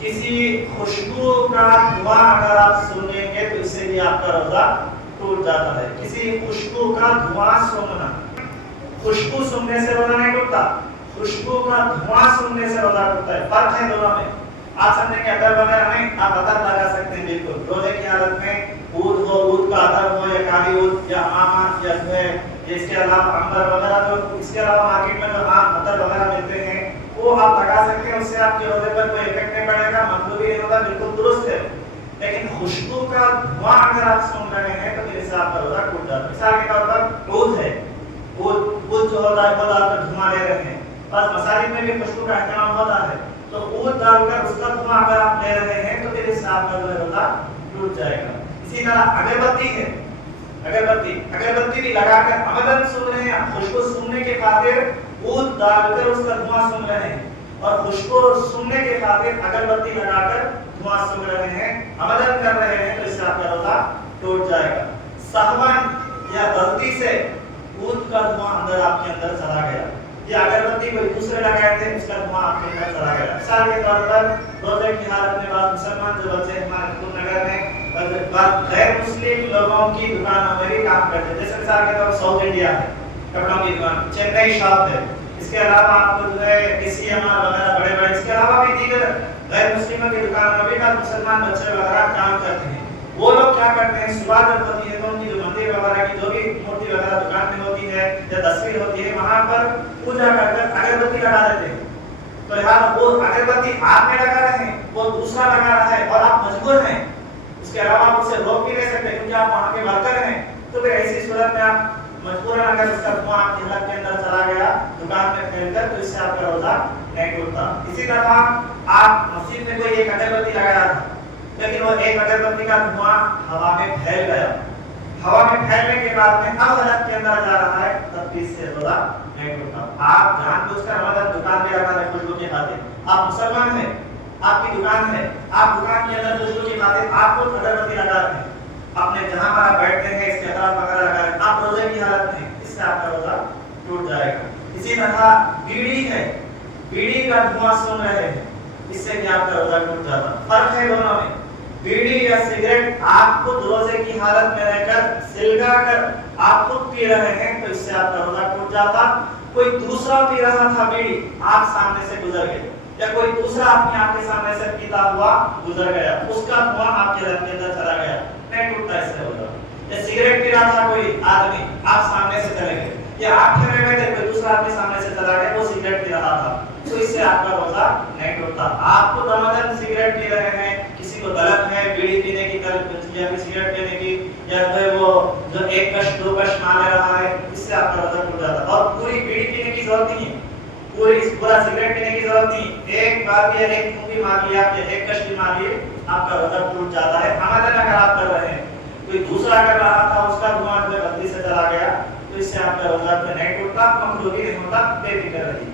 کسی خوشبو کا دھواں اگر آپ سونگیں گے تو اس سے بھی آپ کا روزہ ٹوٹ جاتا ہے. کسی خوشبو کا دھواں سونگنا, خوشبو سونگنے سے روزہ نہیں ٹوٹتا, خوشبو کا دھواں سونگنے سے روزہ ٹوٹتا ہے. فرق ہے دونوں میں. آپ سمجھیں کہ عطر وغیرہ نہیں, آپ عطر لگا سکتے ہیں بالکل روزے کی حالت میں, عود ہو, عود کا عطر ہو یا کالی عود یا آم یا جو ہے اس کے علاوہ عنبر وغیرہ, جو اس کے علاوہ مارکیٹ میں جو عام عطر وغیرہ ملتے ہیں وہ آپ لگا سکتے ہیں, اس سے آپ کے روزے پر کوئی افیکٹ نہیں پڑے گا, مطلوبی نہیں ہوگا, بالکل درست ہے. لیکن خوشبو کا دھواں اگر آپ سونگ رہے ہیں تو پھر اس سے آپ کا روزہ ٹوٹ جاتا ہے. مثال کے طور پر عود ہے, عود جو ہوتا ہے وہ آپ دھواں لے رہے ہیں, بس مساجد میں بھی خوشبو کا اہتمام ہوتا ہے, تو عود ڈال کر اس کا دھواں اگر آپ لے رہے ہیں تو پھر اس سے آپ کا روزہ ٹوٹ جائے گا. اسی طرح اگربتی ہے, اگربتی بھی لگا کر عمدن سونگ رہے ہیں, خوشبو سونگنے کے خاطر عود ڈال کر اس کا دھواں سونگ رہے ہیں, اور خوشبو سونگنے کے خاطر اگربتی لگا کر دھواں سونگ رہے ہیں, عمدن کر رہے ہیں, تو اس سے آپ کا روزہ ٹوٹ جائے گا. سہون یا غلطی سے عود کا دھواں اندر آپ کے اندر چلا گیا, یا اگربتی کوئی دوسرے لگائے تھے اس کا دھواں آپ کے اندر چلا گیا. مثال کے طور پر روزے کی حالت میں بعض مسلمان جو بچے ہمارے خود نگر میں غیر مسلم لوگوں کی دکانوں میں بھی کام کرتے ہیں, جیسے مثال کے طور پر ساؤتھ انڈیا ہے کپڑوں کی دکان, چنئی شاپ ہے, اس کے علاوہ آپ کو جو ہے ACMR وغیرہ بڑے بڑے, اس کے علاوہ بھی دیگر غیر مسلموں کی دکانوں میں بھی بعض مسلمان بچے وغیرہ کام کرتے ہیں. وہ لوگ کیا کرتے ہیں, صبح جب ہوتی ہے تو ان کی جو مندر وغیرہ کی جو بھی مورتی وغیرہ دکان میں ہوتی ہے یا تصویر ہوتی ہے, وہاں پر پوجا کر کر اگربتی لگا دیتے ہیں. تو لہٰذا وہ اگربتی آپ میں لگا رہے ہیں, وہ دوسرا لگا رہا ہے اور آپ مجبور ہیں, اس کے علاوہ آپ اسے روک بھی نہیں سکتے کیونکہ آپ وہاں کے ورکر ہیں. تو پھر ایسی صورت میں آپ مجبوراً اگر اس کا دھواں آپ کی حلق کے اندر چلا گیا دکان میں پھیل کر, تو اس سے آپ کا روزہ نہیں ٹوٹتا. اسی طرح آپ مسجد میں کوئی ایک اگربتی لگایا تھا, لیکن وہ ایک اگربتی کا دھواں ہوا میں پھیل گیا, ہوا میں پھیلنے کے بعد میں اب حلق کے اندر جا رہا ہے, تب بھی اس سے روزہ نہیں ٹوٹتا. آپ جان بوجھ کر ہمارا دکان میں لگا رہے خوشبو کے خاطر, آپ مسلمان ہیں, آپ کی دکان ہے, آپ دکان کے اندر خوشبو کی خاطر آپ کو اگربتی لگا رہے ہیں, اپنے جہاں پر آپ بیٹھتے ہیں اس کے اطراف وغیرہ لگا رہے ہیں, آپ روزے کی حالت میں, اس سے آپ کا روزہ ٹوٹ جائے گا. اسی طرح بیڑی ہے, بیڑی کا دھواں سن رہے ہیں, اس سے بھی آپ کا روزہ ٹوٹ جاتا. فرق ہے دونوں میں. بیڑی یا سگریٹ آپ خود روزے کی حالت میں رہ کر سلگا کر آپ خود پی رہے ہیں, تو اس سے آپ کا روزہ ٹوٹ جاتا. کوئی دوسرا پی رہا تھا بیڑی, آپ سامنے سے گزر گئے, یا کوئی دوسرا اپنی آپ کے سامنے سے پیتا ہوا گزر گیا, اس کا دھواں آپ کے رگ کے اندر چلا گیا, نہیں ٹوٹتا اس سے روزہ. یا سگریٹ پی رہا تھا کوئی آدمی, آپ سامنے سے چلے گئے, یا آپ ٹھہرے ہوئے تھے, کوئی دوسرا آدمی سامنے سے چلا گیا, وہ سگریٹ پی رہا تھا, تو اس سے آپ کا روزہ نہیں ٹوٹتا. آپ کو دمادم سگریٹ پی رہے ہیں, کسی کو طلب ہے بیڑی پینے کی طلب یا سگریٹ پینے کی, یا پھر وہ جو ایک کش دو کش مان رہا ہے, اس سے آپ کا روزہ ٹوٹ جاتا. اور پوری بیڑی پینے کی ضرورت نہیں ہے, پورا سگریٹ پینے کی ضرورت نہیں, ایک بار بھی ایک پھونک بھی مار لیا یا ایک کش بھی مار لیے, آپ کا روزہ ٹوٹ جاتا ہے. ہمارے اگر آپ کر رہے ہیں, کوئی دوسرا کر رہا تھا, اس کا دھواں غلطی سے چلا گیا, تو اس سے آپ کا روزہ نہیں ٹوٹتا, مکروہ نہیں ہوتا, بے فکر رہیے.